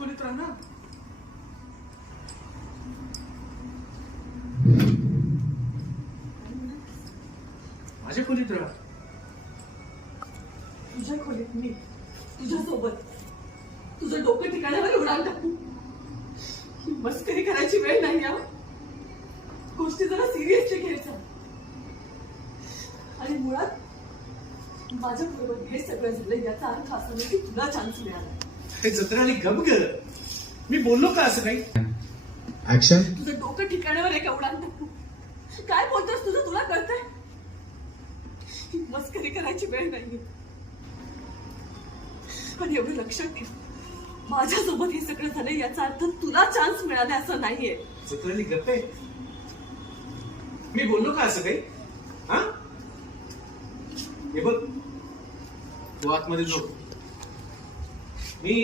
खोलीत राहा ना. माझ्या खोलीत राहा. तुझ्या खोलीत मी तुझ्यासोबत तुझं डोकं ठिकाणावर उडान टाकू. मस्करी करायची वेळ नाही या. गोष्टी जरा सिरियसली घ्यायचा. आणि मुळात माझ्या बरोबर हे सगळं झालं याचा अर्थ असा नाही की तुला चान्स मिळाला. हे जत्रा गप ग. मी बोललो का असं काही? ऍक्शन. तुझं डोकं ठिकाणावर एका उडान टाकू. काय बोलतोस तुझं तुला कळतंय? मस्करी करायची वेळ नाही. पण एवढं लक्षात ठेव, माझ्यासोबत हे सगळं झालं याचा अर्थ तुला चान्स मिळाला असं नाहीये. जत्रा गप आहे. मी बोललो का असं काही? हा, हे बघ, तू आतमध्ये झोप. मी